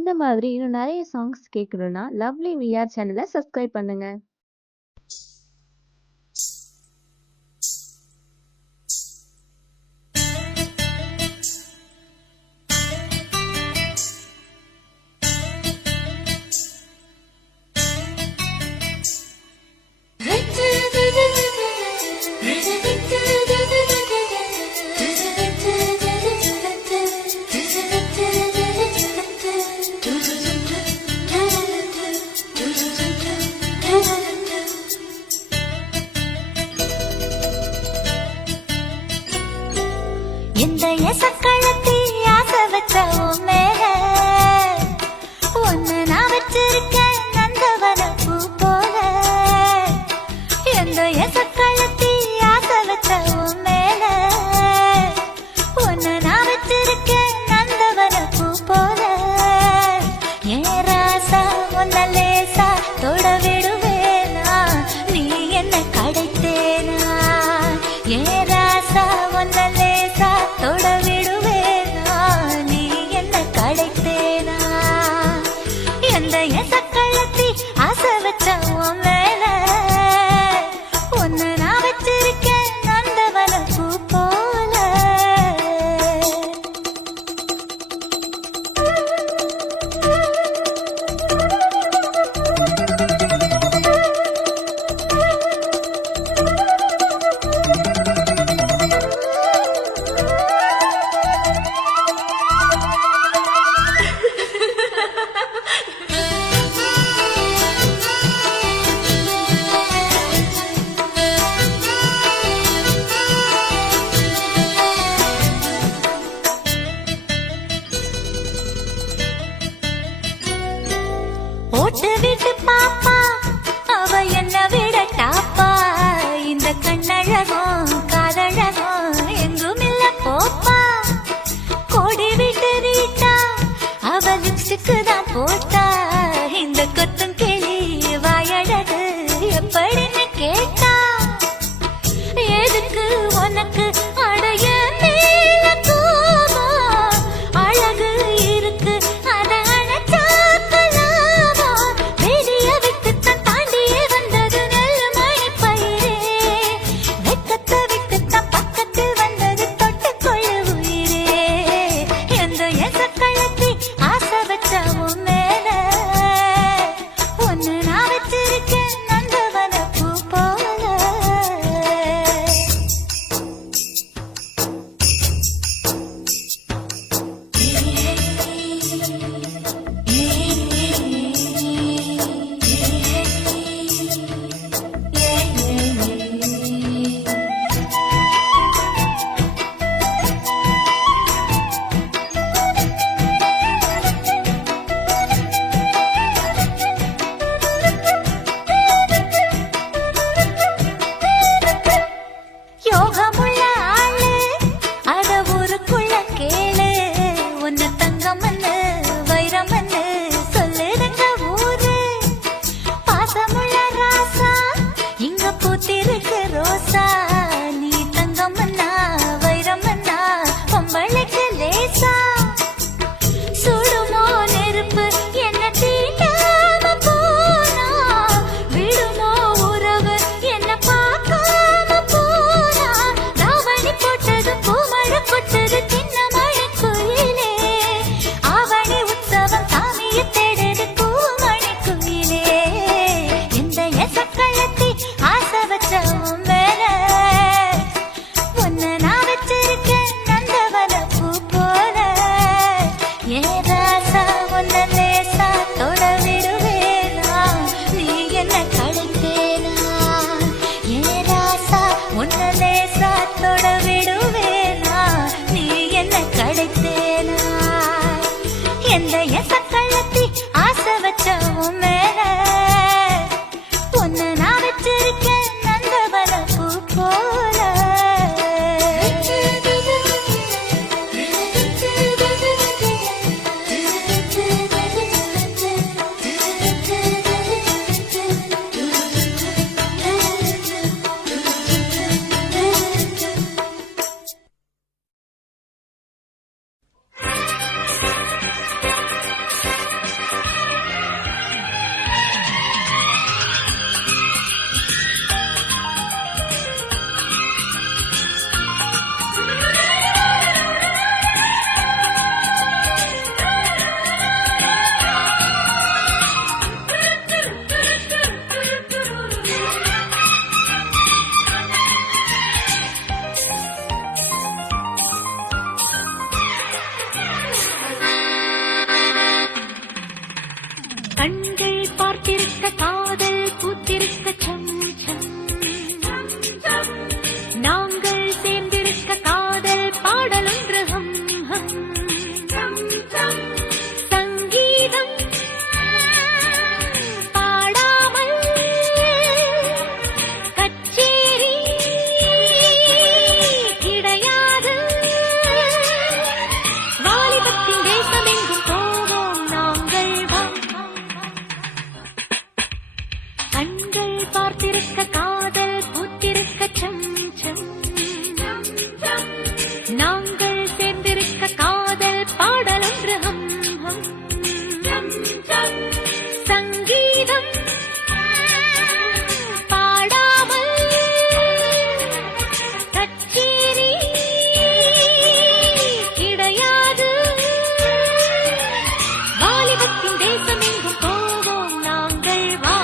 இந்த மாதிரி இன்னும் நிறைய சாங்ஸ் கேட்கணும்னா லவ்லி விஆர் சேனலை சப்ஸ்கிரைப் பண்ணுங்க. இந்த எசக்களத்தி ஆசை வச்ச மேல ஒன்னு நான் வச்சிருக்கேன் நந்தவன பூ போல. இந்த எசக்களத்தி ஆசை வச்ச மேல ஒன்னு நான் வச்சிருக்கேன் நந்தவன பூ போல. ஏன் ராசா ஒன்ன லேசா தொட விடுவேனா நீ என்ன கடைத்தேனா. ஏன் ராசா ஒன்ன லேசா தொட விடுவேனா நீ என்ன கடைத்தேனா. எந்த எசக்களத்தி ஆசை வச்ச மேல ஒன்னு நான் வச்சிருக்கேன் நந்தவன பூ போல. ஓட்டு விட்டு பாப்பா அவ என்ன விட டாப்பா. இந்த கண்ணழகும் காதழகும் எங்கும் இல்ல போப்பா. கோடி விட்டு ரீட்டா அவ லிப்ஸ்டிக்கு தான் போட்டா. இந்த கொத்தும் கிளி வாயழகு எப்படின்னு கேட்டா. எதுக்கு உனக்கு அடைய மேல கோபம் அழகு இருக்கு அத அணைச்சாக்கலாமா. வெளிய விட்டு கண்கள் பார்த்திருக்க காதல் பூத்திருக்க சம் சம் நாங்கள் சேர்ந்திருக்க காதல் பாடலொன்று ஹம் ஹம் சங்கீதம் பாடாமல் கச்சேரி கிடையாது வாலிபத்தின் தேசமெங்கும் போவோம் நாங்கள் வா கண்கள் பார்த்திருக்க காதல் பூத்திருக்க சம் சம் நாங்கள் சேர்ந்திருக்க காதல் பாடலொன்று ஹம் ஹம் சங்கீதம் பாடாமல் கச்சேரி கிடையாது வாலிபத்தின் தேசமெங்கும் போவோம் நாங்கள் வா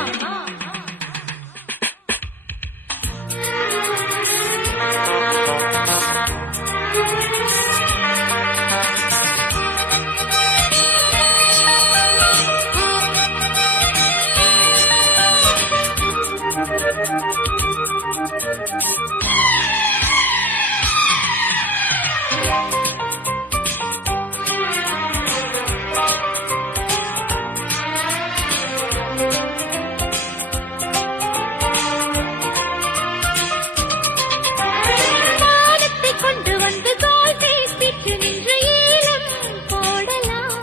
வானத்தை கொண்டு வந்து கோல் பேசிட்டு நின்ற ஏலம் போடலாம்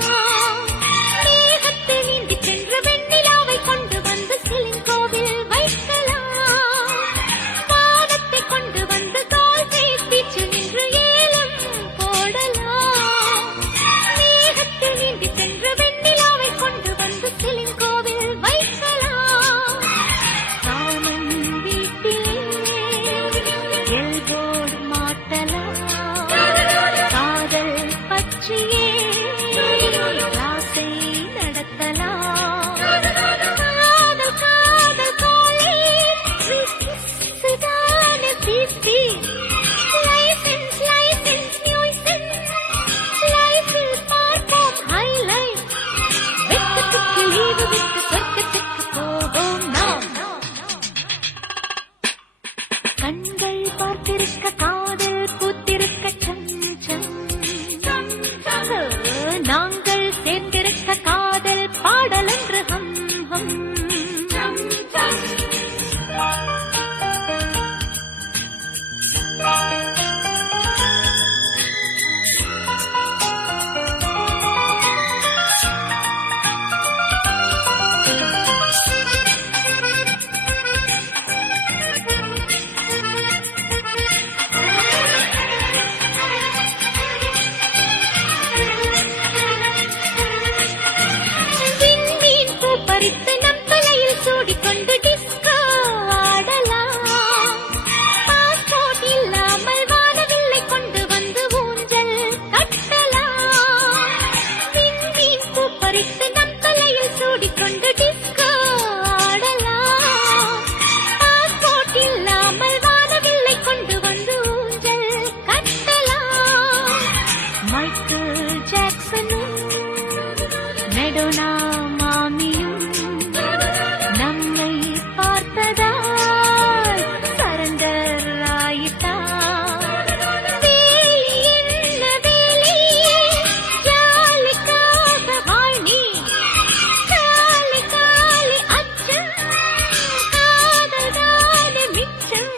மேகத்தை நீந்தி சென்ற வெண்ணிலாவை கொண்டு வந்து சிலிங்கோவில் வைக்கலாம் வானத்தை கொண்டு வந்து கோல் பேசிட்டு நின்ற ஏலம் போடலாம் மேகத்தை நீந்தி சென்ற வெண்ணிலாவை கொண்டு வந்து சிலிங்கோவில் வைக்கலாம் காமன் வீட்டிலே எல்போர்டு மாட்டலாம் காதல் பற்றியே ஆசை நடத்தலாம் காதல் காதல் காலே சுதான சிப்பி லைசன்ஸ் லைசன்ஸ் நியூசன்ஸ் லைஃபில் பார்ப்போம் ஹைலைட் வெக்கத்துக்கு லீவு விட்டு சொர்க்கத்துக்கு போவோம் நாம் கண்கள் பார்த்திருக்க காதல் பூத்திருக்க சம் சம் நாங்கள் சேர்ந்திருக்க காதல் பாடலொன்று ஹம் ஹம் விண்மீன் பூ பறித்து நம் தலையில் சூடிக்கொண்டு டிஸ்கோ ஆடலாம் பாஸ்போர்ட் இல்லாமல் வானவில்லை கொண்டு வந்து ஊஞ்சல் கட்டலாம் விண்மீன் பூ பறித்து நம் தலையில் சூடிக்கொண்டு டிஸ்கோ ஆடலாம் பாஸ்போர்ட் இல்லாமல் வானவில்லை கொண்டு வந்து ஊஞ்சல் கட்டலாம் மைக்கேல் ஜாக்சனும் மெடோனா மாமியும் நம்மை பார்த்ததால் சரண்டர் ஆயிட்டார் வேலி என்ன வேலி ஜாலிக்காக வாழ்நீ காலி காலி அச்சம் காதல் தானே மிச்சம்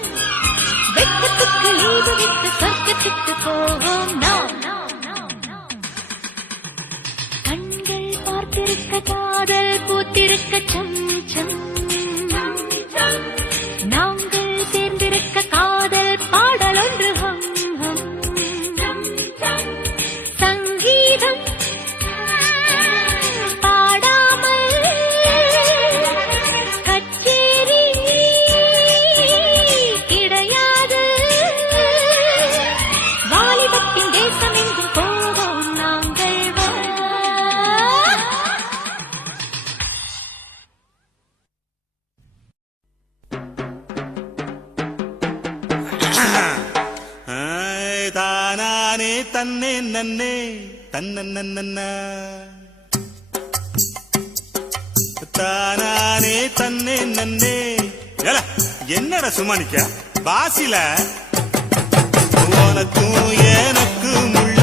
வெக்கத்துக்கு லீவு விட்டு சொர்க்கத்துக்கு போவோம் நாம் கண்கள் பார்த்திருக்க காதல் பூத்திருக்க சம் சம் நாங்கள் சேர்ந்திருக்க காதல் பாடலொன்று ஹம் ஹம் சங்கீதம் பாடாமல் கச்சேரி கிடையாது வாலிபத்தின் தேசமெங்கும் போவோம் நாங்கள் வா தானே தன்னே நன்னே தன்ன தானானே தன்னே நன்னே. ஏல, என்னடா சும்மா நிக்க வாசில உனக்கும் எனக்கும் உள்ள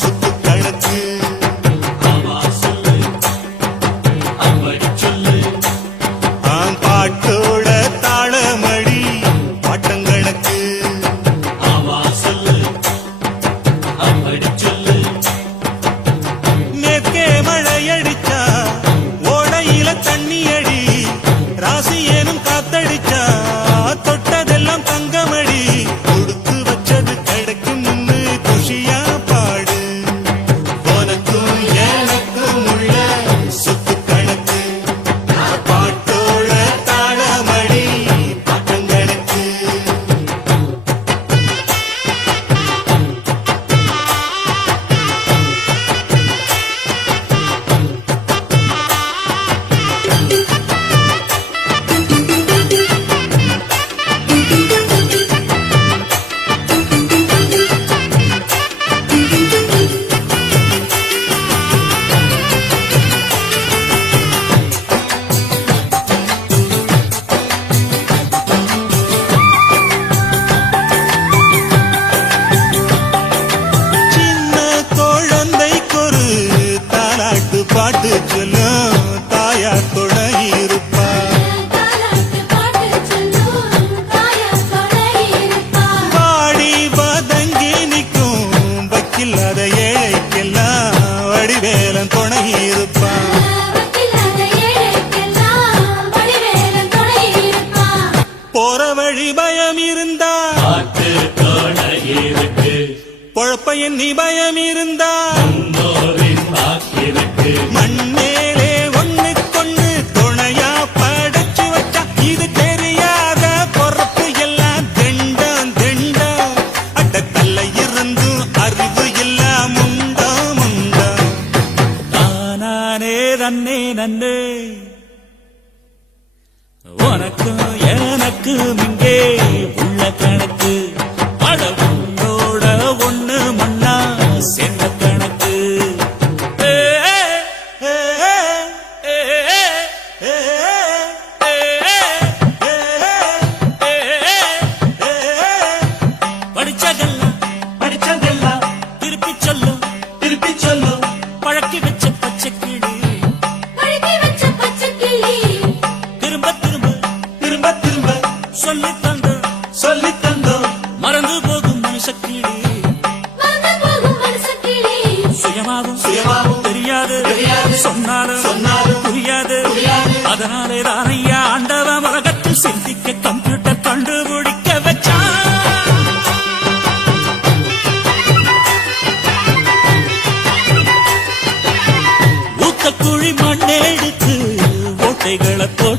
சுத்து கணக்கு. பாட்டோட தாளமடி பாட்டங்கணக்கு. மேற்கே மழையடிச்சா ஓடையில தண்ணி அடி, ராசி ஏனும் காத்தடிச்சா தொட்டதெல்லாம் தங்கமடி. கொடுத்து வச்சது கிடைக்கும் முன்னு குஷியா பாடு. உனக்கும் எனக்கும் உள்ள சுத்து கணக்கு. பாட்டோட தாளமடி பாட்டங்கணக்கு. சின்ன குழந்தைக்கொரு தாலாட்டு பாட்டு சொல்லும் தாயார் துணை இருப்பா. வாடி வதங்கி நிற்கும் வக்கில்லாத ஏழைக்கெல்லாம் வடிவேலன் துணை இருப்பா. போற வழி பயம் இருந்தா பொழப்ப எண்ணி பயம் இருந்தா மண்ணேலே ஒண்ணு கொண்டு துணையா படைச்சு வச்சா. இது தெரியாத பொறுப்பு எல்லாம் திண்டம் திண்டம். அட்டக்கல்ல இருந்தும் அறிவு எல்லாம் முண்டா முண்டா. தானானே தன்னே நன்னே. உனக்கும் எனக்கும் இங்கே உள்ள கணக்கு. அட உன்னோட ஒண்ணு மண்ணா சேர்ந்த கணக்கு. ஏ, ஏ, ஏ, ஏ, ஏ, படிச்சதெல்லாம் திருப்பி சொல்லும் பழக்கி வச்ச பச்சை கிளி. திரும்ப சொல்லித் தந்தோம் மறந்து போகும் மனுஷக்கிளி. சுயமாவும் தெரியாது சொன்னாலும் புரியாது. அதனாலே தானையா ஆண்டவன் உலகத்தில் சிந்திக்க கம்ப்யூட்டர் கண்டுபிடிக்க வச்சான். ஊத்த குழி மண்ணெடுத்து ஓட்டைகளை போட்டு